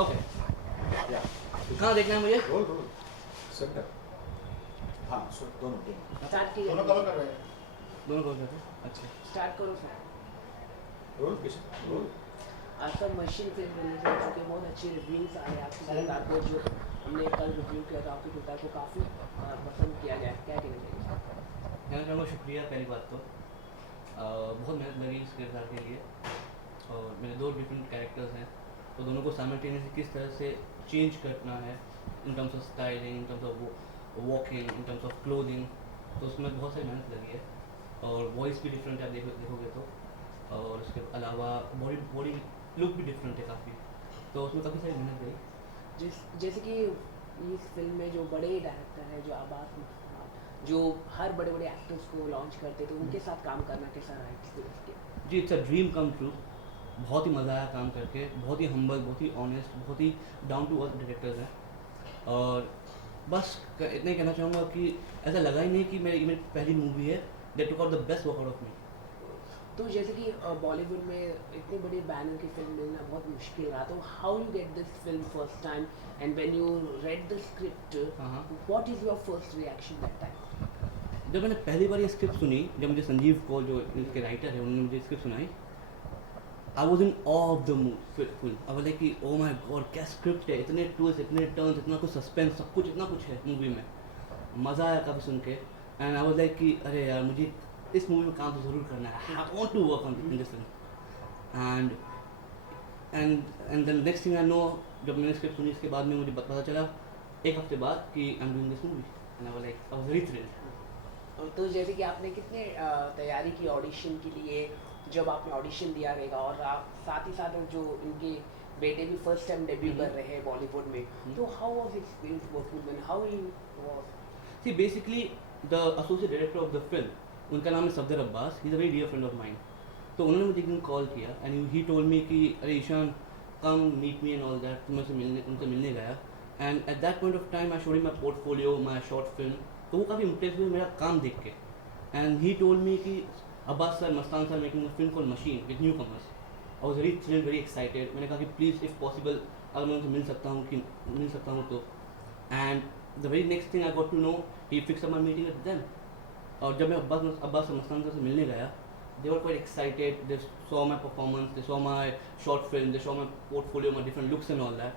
Okay कहाँ देखना है मुझे? रोल रोल सेंटर हाँ दोनों दोनों स्टार्ट की दोनों कवर कर रहे हैं दोनों कौन सा? अच्छा स्टार्ट करो सर। रोल किस role sir Machine film release हो चुकी है, बहुत अच्छी रिव्यूज़ आए आपकी किरदार को, जो हमने कल रिव्यू किया था आपके किरदार को काफ़ी पसंद किया गया। क्या कहना चाहिए? कहना चाहूँगा शुक्रिया पहली बात तो बहुत मेहनत लगी इस किरदार के लिए और मेरे दो डिफरेंट कैरेक्टर्स हैं तो दोनों को साइमल्टेनियसली किस तरह से चेंज करना है इन terms of styling, in terms of walking, in terms of clothing, तो उसमें बहुत सारी मेहनत लगी है और वॉइस भी डिफरेंट है आप देखोगे तो, और उसके अलावा बॉडी लुक भी डिफरेंट है काफ़ी, तो उसमें काफ़ी सारी मेहनत गई। जैसे कि इस फिल्म में जो बड़े डायरेक्टर हैं, जो आबाद मुस्तफा, जो हर बड़े बड़े एक्टर्स को लॉन्च करते थे, उनके साथ काम करना कैसा रहा एक्सपीरियंस किया? जी it's a dream come true, बहुत ही मज़ा आया काम करके, बहुत ही हम्बल, बहुत ही ऑनेस्ट, बहुत ही डाउन टू अर्थ डायरेक्टर्स हैं और बस इतना ही कहना चाहूँगा कि ऐसा लगा ही नहीं कि मेरी पहली मूवी है, they took out the best work out of me. तो जैसे कि बॉलीवुड में इतने बड़े बैनर की फिल्म मिलना बहुत मुश्किल रहा, तो how you get this film first time and when you read the script, what is your first reaction that time? जब मैंने पहली बार ये स्क्रिप्ट सुनी, जब मुझे संजीव को जो इसके राइटर है उन्होंने मुझे स्क्रिप्ट सुनाई, I was in of the full, I was like कि ओ माय गॉड क्या स्क्रिप्ट है, इतने ट्विस्ट, इतने टर्न्स, इतना कुछ सस्पेंस, सब कुछ इतना कुछ है मूवी में, मज़ा आया काफ़ी सुन के एंड आई वाज लाइक कि अरे यार मुझे इस मूवी में काम तो ज़रूर करना है, I want to work on this film and then next thing I know, जब मैंने स्क्रिप्ट सुनी इसके बाद में मुझे पता चला एक हफ्ते बाद कि I am doing this movie and I was like I was very thrilled. तो जैसे कि आपने कितने तैयारी की ऑडिशन के लिए, जब आपने ऑडिशन दिया रहेगा और आप साथ ही साथ जो इनके बेटे भी फर्स्ट टाइम डेब्यू कर रहे हैं बॉलीवुड में, तो how was experience working with, how he was? See basically the associate director of the film, उनका नाम है Safdar Abbas, he is a very dear friend of mind, तो उन्होंने मुझे एक दिन कॉल किया एंड ही टोल्ड मी कि अरे Ishaan come meet me and all that, तो मैं उनसे मिलने गया and at that point of time I showed him my portfolio, my short film, तो वो काफ़ी इम्प्रेस हुए मेरा काम देख के एंड ही टोल्ड मी कि Abbas sir, Mastan sir making a film called machine with new commerce. I was very thrilled, very excited, मैंने कहा कि प्लीज़ इफ़ पॉसिबल अगर मैं उनसे मिल सकता हूँ तो, and the very next thing I got to know he fix up my meeting with them, और जब मैं अब्बास और मस्तान सर से मिलने गया, they were quite excited, they saw my performance, they saw my short film, they saw my portfolio, my different looks and all that,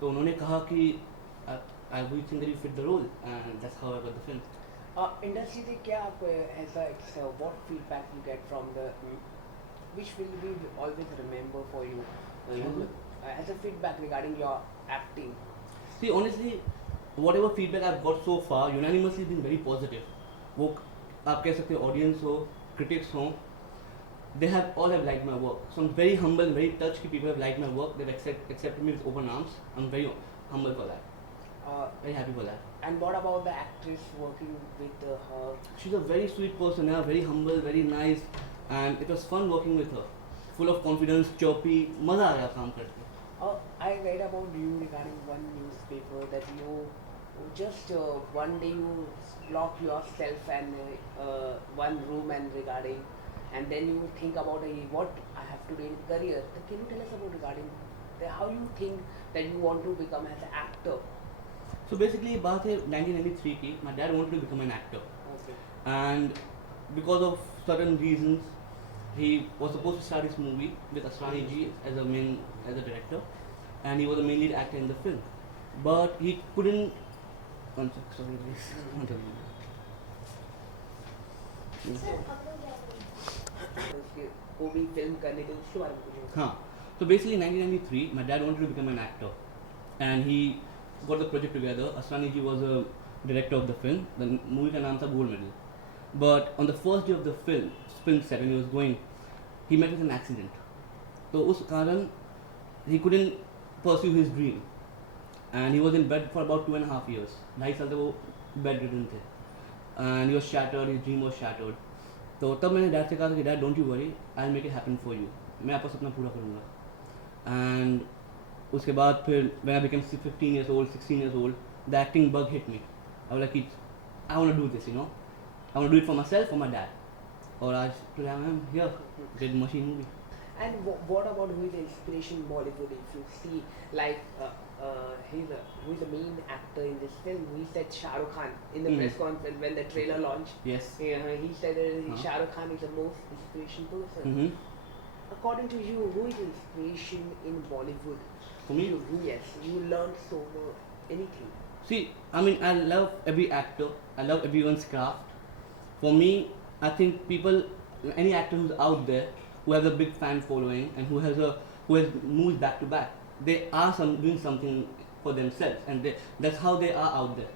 तो उन्होंने कहा कि we think that you fit the role and that's how I got the film. Industry से क्या आप ऐसा what feedback you get from the, which will we always remember for you, as a feedback regarding your acting? See, honestly, whatever feedback I've got so far, unanimously been very positive. वो आप कह सकते हो audience हो, critics हो, they all have liked my work. So I'm very humble, very touched that people have liked my work. They've accepted me with open arms. I'm very humble for that. Very happy for that. And what about the actress working with her? She's a very sweet person, yeah, very humble, very nice, and it was fun working with her. Full of confidence, chirpy, मज़ा आया काम करके. I read about you regarding one newspaper that you just one day you lock yourself and one room and regarding, and then you think about what I have to do in career. Can you tell us about regarding how you think that you want to become as an actor? So basically बात है 1993 की. My dad wanted to become an actor. Okay. And because of certain reasons, he was supposed to start his movie with Asrani ji as a director, and he was the main lead actor in the film. But he couldn't. One sec, sorry, please. One second. वो भी film करने के उसके बारे में कुछ? हाँ. So basically, in 1993, my dad wanted to become an actor, and he got the project together. Asrani ji was a director of the film. The movie का नाम था Gold Medal. But on the first day of the film set when he was going, he met with an accident. तो उस कारण he couldn't pursue his dream, and he was in bed for about 2.5 years. 2.5 साल तक वो bedridden थे, and he was shattered. His dream was shattered. तो तब मैंने डैड से कहा था कि dad don't you worry, I will make it happen for you, मैं आपका सपना पूरा करूँगा. एंड उसके बाद फिर when I became 15 years old, 16 years old, the acting bug hit me. I was like, I want to do this, you know. I want to do it for myself, for my dad. और आज today I am here with Machine movie. And what about who is the inspiration in Bollywood? If you see, like, who is the main actor in this film? He said Shah Rukh Khan in the press conference when the trailer launched. Yes. He said that Uh-huh. Shah Rukh Khan is the most inspiration person. Mm-hmm. According to you, who is the inspiration in Bollywood? For me, Yes, you learned so anything. see, I mean, I love every actor. I love everyone's craft. For me, I think people, any actor who's out there, who has a big fan following and who has moves back to back, they are doing something for themselves, and that's how they are out there.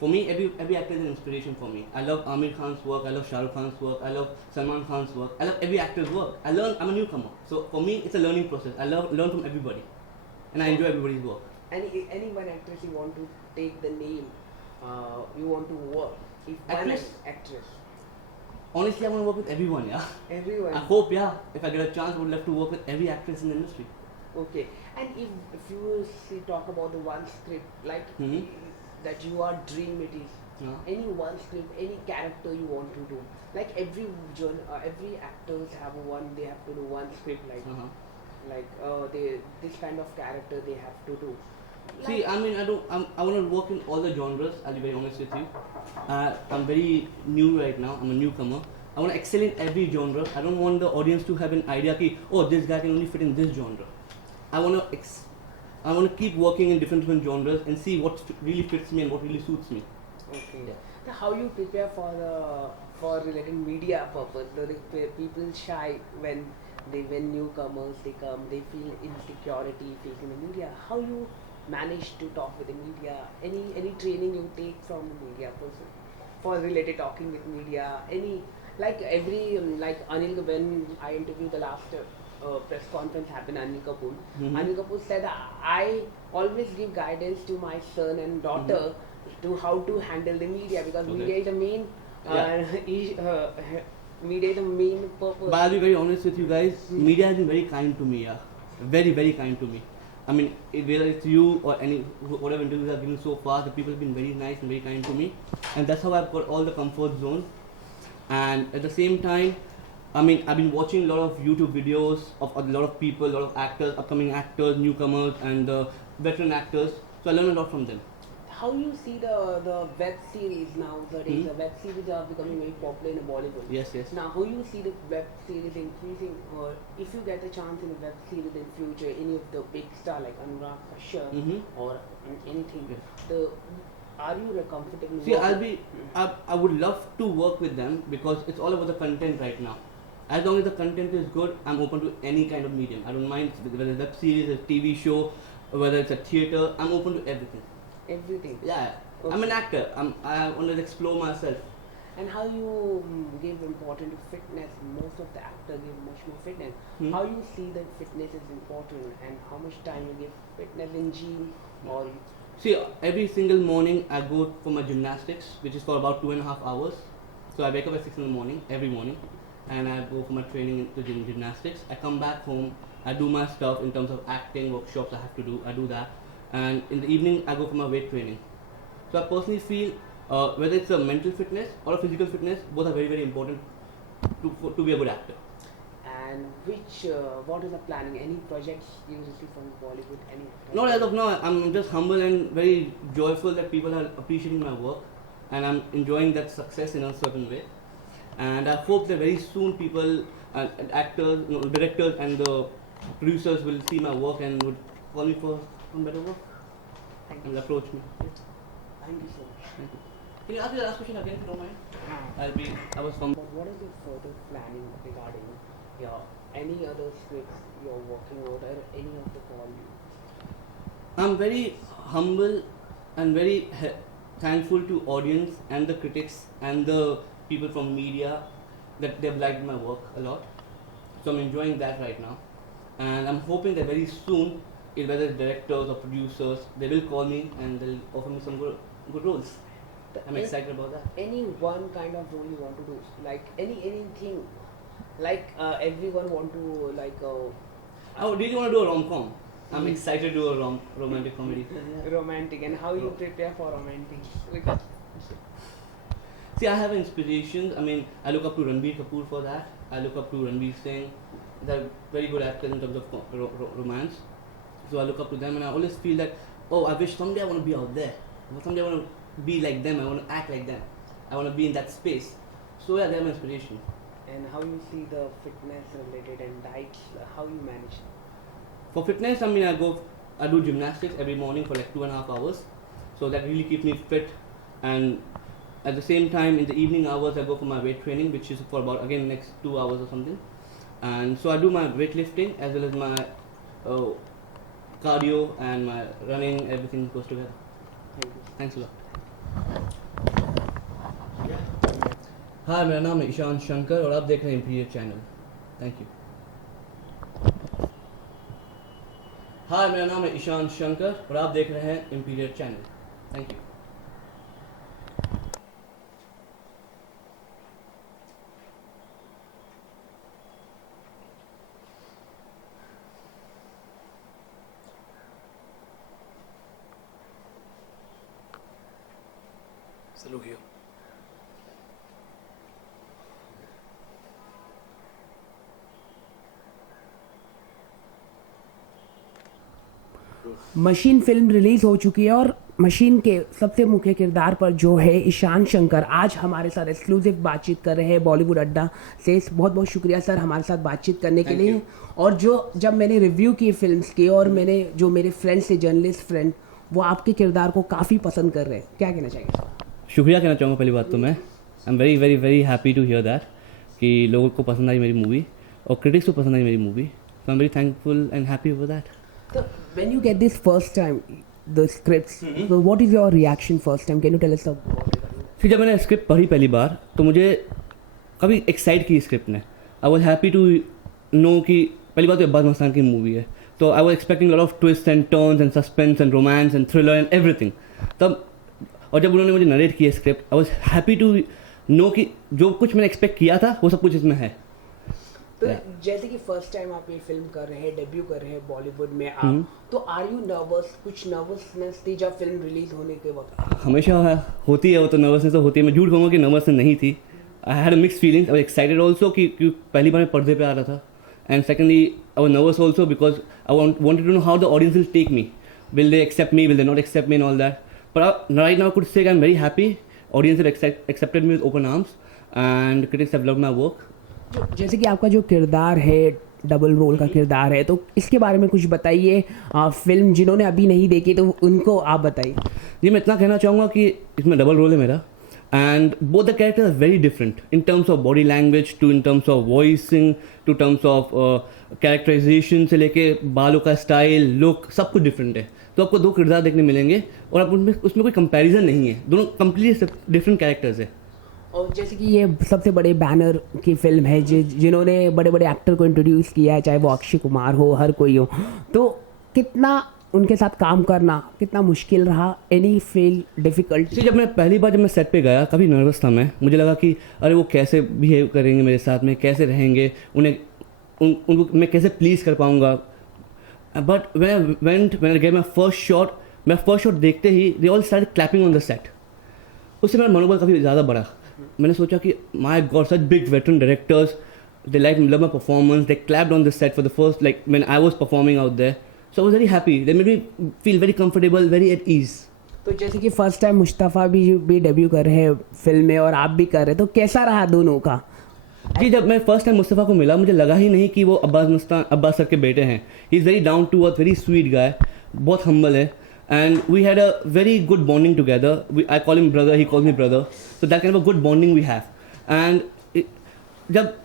For me, every actor is an inspiration for me. I love Amir Khan's work. I love Shah Rukh Khan's work. I love Salman Khan's work. I love every actor's work. I'm a newcomer, so for me, it's a learning process. I learn from everybody, and I enjoy everybody's work. Any one actress you want to take the name, you want to work. If Actress? one actress, Honestly, I want to work with everyone. Yeah. everyone. I hope, yeah, if I get a chance, I would love to work with every actress in the industry. Okay, and if you talk about the one script like Mhm. that you are dream it is Yeah. any one script, any character you want to do. Like every actors have they have to do one script Uh-huh. this kind of character they have to do. See, I mean, I want to work in all the genres. I'll be very honest with you. I'm very new right now. I'm a newcomer. I want to excel in every genre. I don't want the audience to have an idea that, oh, this guy can only fit in this genre. I want to keep working in different genres and see what really fits me and what really suits me. Okay. So how you prepare for related media purpose? The people shy when newcomers they come, they feel insecurity facing the media. How you manage to talk with the media? Any training you take from the media person for related talking with media? Any like Anil, when I interviewed the last press conference happened, Anil Kapoor. Mhm. Anil Kapoor said, I always give guidance to my son and daughter to how to handle the media because Okay. media is the main media is the main purpose. But I'll be very honest with you guys, media has been very kind to me, yeah. Very, very kind to me. I mean, whether it's you or whatever interviews I've given so far, the people have been very nice and very kind to me. And that's how I've got all the comfort zone. And at the same time, I mean, I've been watching a lot of YouTube videos of a lot of people, a lot of actors, upcoming actors, newcomers, and veteran actors. So I learn a lot from them. How you see the web series nowadays? The web series are becoming very popular in Bollywood. Yes, yes. Now, how you see the web series increasing, or if you get a chance in a web series in future, any of the big star like Anurag Kashyap Mhm. or anything, Yes. are you comfortable? See, working? I would love to work with them because it's all about the content right now. As long as the content is good, I'm open to any kind of medium. I don't mind whether it's a web series, a TV show, or whether it's a theater. I'm open to everything. Everything. Yeah, Okay. I'm an actor. I want to explore myself. And how you give importance to fitness? Most of the actors give much more fitness. Hmm. How you see that fitness is important, and how much time you give fitness in gym or See, every single morning I go for my gymnastics, which is for about 2.5 hours. So I wake up at 6 in the morning, every morning, and I go for my training to gymnastics. I come back home, I do my stuff in terms of acting, workshops I have to do, I do that. And in the evening, I go for my weight training. So I personally feel whether it's a mental fitness or a physical fitness, both are very, very important to be a good actor. and what is the planning? Any projects you receive from Bollywood? Any? Not as of now, I'm just humble and very joyful that people are appreciating my work, and I'm enjoying that success in a certain way. And I hope that very soon people, actors, directors, and the producers will see my work and would call me for some better work Thank and you. approach me. Thank you so much. Thank you. Can you ask me the last question again if you don't mind? I was from. But what is the further planning regarding any other scripts you're working on or any of the call you? I'm very humble and very thankful to audience and the critics and the people from media that they've liked my work a lot. So I'm enjoying that right now, and I'm hoping that very soon, whether it's directors or producers, they will call me and they'll offer me some good roles. I'm excited about that. Any one kind of role you want to do, like anything, like everyone want to like. I would really want to do a rom-com. I'm excited to do a romantic comedy. Romantic, and how you prepare for romantic? Because See, I have inspirations. I mean, I look up to Ranbir Kapoor for that. I look up to Ranveer Singh. They're very good actors in terms of romance. So I look up to them, and I always feel that, oh, I wish someday I want to be out there. Someday I want to be like them. I want to act like them. I want to be in that space. So yeah, they're my inspiration. And how you see the fitness related and diets, how you manage? For fitness, I mean, I do gymnastics every morning for like 2.5 hours. So that really keeps me fit. And at the same time, in the evening hours, I go for my weight training, which is for about, again, next 2 hours or something. And so I do my weightlifting as well as my cardio and my running, everything goes together. Thank you. Thanks a lot. Hi, मेरा नाम है ईशान शंकर और आप देख रहे हैं imperial channel. Thank you. Hi, मेरा नाम है ईशान शंकर और आप देख रहे हैं imperial channel. Thank you. Salud here. Machine film release हो चुकी है और मशीन के सबसे मुख्य किरदार पर जो है ईशान शंकर आज हमारे साथ एक्सक्लूसिव बातचीत कर रहे हैं बॉलीवुड अड्डा से. बहुत बहुत शुक्रिया सर हमारे साथ बातचीत करने के लिए. और जब मैंने रिव्यू की फिल्म्स की और मैंने जो मेरे फ्रेंड्स थे जर्नलिस्ट फ्रेंड वो आपके किरदार को काफ़ी पसंद कर रहे हैं. क्या कहना चाहिए? शुक्रिया कहना चाहूँगा. पहली बात तो मैं I am very very very happy to hear that कि लोगों को पसंद आई मेरी मूवी और क्रिटिक्स को पसंद आई मेरी movie. So I am very thankful and happy for that. So when you get this first time the scripts, so what is your reaction first time? Can you tell us about it? फिर जब मैंने script पढ़ी पहली बार तो मुझे काफ़ी excite की script ने. I was happy to know कि पहली बात तो अब्बास मस्तान की मूवी है तो I was expecting lot of twist and turns and suspense and romance and thriller and everything. तब और जब उन्होंने मुझे नरेट किया script I was happy to know कि जो कुछ मैंने एक्सपेक्ट किया था वो सब कुछ इसमें है. तो जैसे कि फर्स्ट टाइम आप ये फिल्म कर रहे हैं डेब्यू कर रहे हैं बॉलीवुड में आप तो आर यू नर्वस? कुछ नर्वसनेस थी जब फिल्म रिलीज होने के वक्त? हमेशा होती है वो तो. नर्वसनेस तो होती है. मैं झूठ कहूँगा कि नर्वसनेस नहीं थी. I had a mix feelings. I was excited also कि पहली बार मैं पर्दे पे आ रहा था and secondly I was nervous also because I wanted to know how the audience will take me. Will they accept me, will they not accept me and all that. But right now I could say I am very happy. Audience have accepted me with open arms and critics have loved my work. जैसे कि आपका जो किरदार है double role का किरदार है तो इसके बारे में कुछ बताइए. फिल्म जिन्होंने अभी नहीं देखी तो उनको आप बताइए. जी मैं इतना कहना चाहूँगा कि इसमें डबल रोल है मेरा and both the characters are very different in terms of body language to in terms of voicing to terms of characterisation से लेके बालों का स्टाइल लुक सब कुछ डिफरेंट है. तो आपको 2 किरदार देखने मिलेंगे और आप उसमें कोई कंपैरिजन नहीं है. दोनों कम्प्लीटली डिफरेंट कैरेक्टर्स है. और जैसे कि ये सबसे बड़े बैनर की फिल्म है जिन्होंने बड़े बड़े एक्टर को इंट्रोड्यूस किया है चाहे वो अक्षय कुमार हो हर कोई हो तो कितना उनके साथ काम करना कितना मुश्किल रहा? Any feel difficult? जब मैं सेट पे गया काफ़ी नर्वस था मैं. मुझे लगा कि अरे वो कैसे बिहेव करेंगे मेरे साथ में, कैसे रहेंगे, उनको मैं कैसे प्लीज़ कर पाऊँगा. But when I get my first shot देखते ही they all started clapping on the set. उससे मेरा मनोबल काफ़ी ज़्यादा बढ़ा. मैंने सोचा कि my god such big veteran directors they love my performance. They clapped on the set for the first like when I was performing out there. So I was very happy. They made me feel very comfortable, very at ease. तो जैसे कि first time Mustafa भी debut कर रहे हैं film में और आप भी कर रहे हैं तो कैसा रहा दोनों का? जी जब मैं फर्स्ट टाइम मुस्तफ़ा को मिला मुझे लगा ही नहीं कि वो अब्बास सर के बेटे हैं. He is very down to earth, very sweet guy, बहुत हम्बल है. And we had a very good bonding together. I call him brother, he calls me brother. So that kind of a good bonding we have. And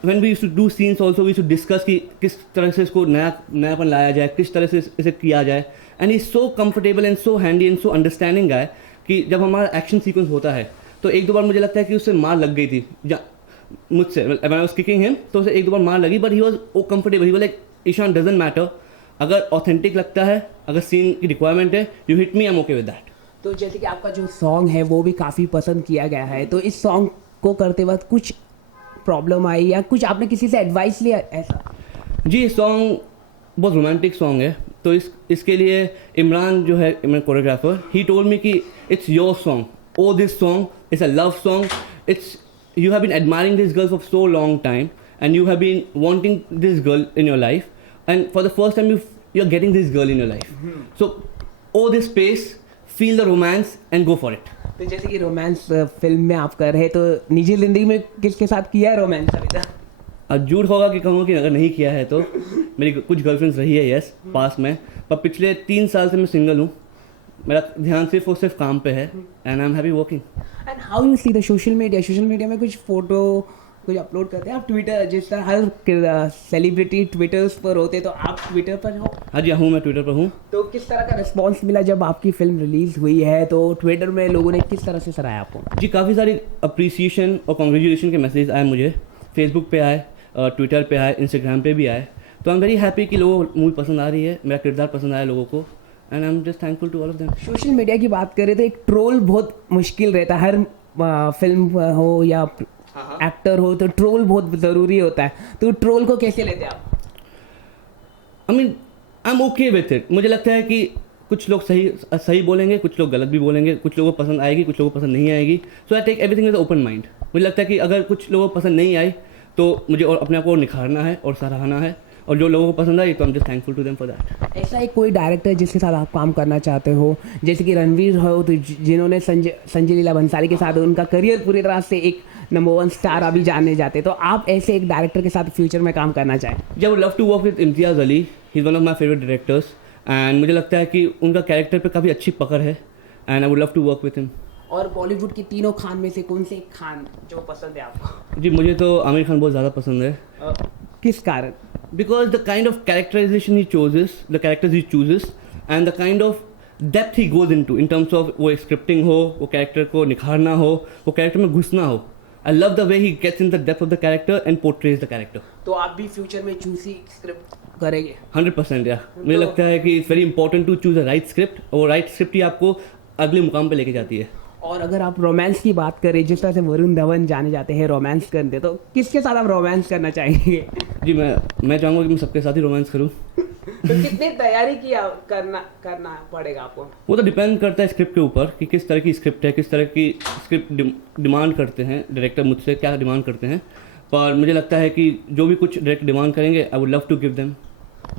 when we used to do scenes also, we used to discuss कि किस तरह से इसको नयापन लाया जाए, किस तरह से इसे किया जाए. And he's so comfortable and so handy and so understanding guy कि जब हमारा एक्शन सीक्वेंस होता है तो 1-2 बार मुझे लगता है कि उससे मार लग गई थी मुझसे. When I was kicking him तो उसे 1-2 बार मार लगी but he was comfortable. He was like, Ishan doesn't matter. अगर ऑथेंटिक लगता है, अगर सीन की रिक्वायरमेंट है, you hit me, I am okay with that. तो जैसे कि आपका जो सॉन्ग है वो भी काफ़ी पसंद किया गया है तो इस सॉन्ग को करते वक्त कुछ प्रॉब्लम आई या कुछ आपने किसी से एडवाइस लिया ऐसा? जी सॉन्ग बहुत रोमांटिक सॉन्ग है तो इसके लिए इमरान जो है इमरान कोरियोग्राफर ही टोल्ड मी कि it's your song. Oh this song it's a love song. it's you have been admiring this girl for so long time, and you have been wanting this girl in your life, and for the first time you're getting this girl in your life. So owe this space, feel the romance, and go for it. तो जैसे कि romance film में आप कर रहे हैं, तो निजी जिंदगी में किसके साथ किया है रोमांस अभी तक? अब झूठ होगा कि कहूँगा कि अगर नहीं किया है तो मेरी कुछ गर्लफ्रेंड्स रही है यस पास में, पर पिछले 3 साल से मैं सिंगल हूँ. मेरा ध्यान सिर्फ और सिर्फ काम पे है, and I am happy working. And how you see the social media में कुछ फोटो कुछ अपलोड करते हैं आप? ट्विटर जिस तरह हर सेलिब्रिटी ट्विटर्स पर होते, तो आप ट्विटर पर हो? हाँ जी हूँ, मैं ट्विटर पर हूँ. तो किस तरह का रिस्पॉन्स मिला जब आपकी फिल्म रिलीज हुई है? तो ट्विटर में लोगों ने किस तरह से सराहा आपको? जी काफ़ी सारी अप्रिसिएशन और कॉन्ग्रेचुलेशन के मैसेज आए मुझे. फेसबुक पे आए, ट्विटर पे आए, इंस्टाग्राम पे भी आए. तो आई एम वेरी हैप्पी कि लोगों को मूवी पसंद आ रही है, मेरा किरदार पसंद आया लोगों को, and I am just thankful to all of them. Social media की बात करें तो एक ट्रोल बहुत मुश्किल रहता है. हर फिल्म हो या एक्टर हो तो ट्रोल बहुत ज़रूरी होता है. तो ट्रोल को कैसे लेते हैं आप? I mean I am okay with it. मुझे लगता है कि कुछ लोग सही बोलेंगे, कुछ लोग गलत भी बोलेंगे, कुछ लोगों को पसंद आएगी, कुछ लोगों को पसंद नहीं आएगी. So I take everything with open mind. मुझे लगता है कि अगर कुछ लोगों को पसंद नहीं आई तो मुझे और अपने आप को निखारना है और सराहना है, और जो लोगों को पसंद आई तो I am just thankful to them for that. ऐसा एक कोई डायरेक्टर जिसके साथ आप काम करना चाहते हो, जैसे कि रणवीर हो, तो जिन्होंने संजय लीला भंसाली के साथ उनका करियर पूरी तरह से एक नंबर 1 स्टार अभी जाने जाते, तो आप ऐसे एक डायरेक्टर के साथ फ्यूचर में काम करना चाहें? जी I would love to work with Imtiaz Ali. He is one of my favourite directors, and मुझे लगता है कि उनका कैरेक्टर पे काफ़ी अच्छी पकड़ है, and I would love to work with him. और बॉलीवुड की तीनों खान में से कौन से एक खान जो पसंद है आपको? जी मुझे तो आमिर खान बहुत ज़्यादा पसंद है. किस कारण? Because the kind of characterization he chooses, the characters he chooses, and the kind of depth he goes into in terms of वो scripting हो, वो character को निखारना हो, वो character में घुसना हो. I love the way he gets in the depth of the character and portrays the character. तो आप भी फ्यूचर में चूसी स्क्रिप्ट करेंगे? 100% या मुझे लगता है कि it's very important to choose a right script, और right script ही आपको अगले मुकाम पे लेके जाती है. और अगर आप रोमांस की बात करें, जिस तरह से वरुण धवन जाने जाते हैं रोमांस करते, तो किसके साथ आप रोमांस करना चाहेंगे? जी मैं चाहूँगा कि मैं सबके साथ ही रोमांस करूँ. तो कितनी तैयारी की करना पड़ेगा आपको? वो तो डिपेंड करता है स्क्रिप्ट के ऊपर कि किस तरह की स्क्रिप्ट है, किस तरह की स्क्रिप्ट डिमांड करते हैं डायरेक्टर, मुझसे क्या डिमांड करते हैं. पर मुझे लगता है कि जो भी कुछ डायरेक्ट डिमांड करेंगे I would love to give them.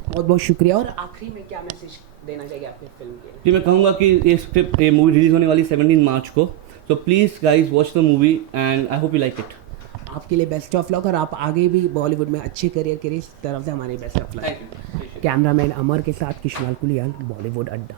बहुत बहुत शुक्रिया. और आखिरी में क्या मैसेज देना चाहिए आपकी फिल्म के? जी मैं कहूँगा कि ये मूवी रिलीज होने वाली 17 मार्च को, तो please guys watch the movie and I hope you like it. आपके लिए बेस्ट ऑफ लक, और आप आगे भी बॉलीवुड में अच्छे करियर के लिए इस तरफ से हमारी बेस्ट ऑफ लक. कैमरामैन अमर के साथ किशोर कुलियाल, बॉलीवुड अड्डा.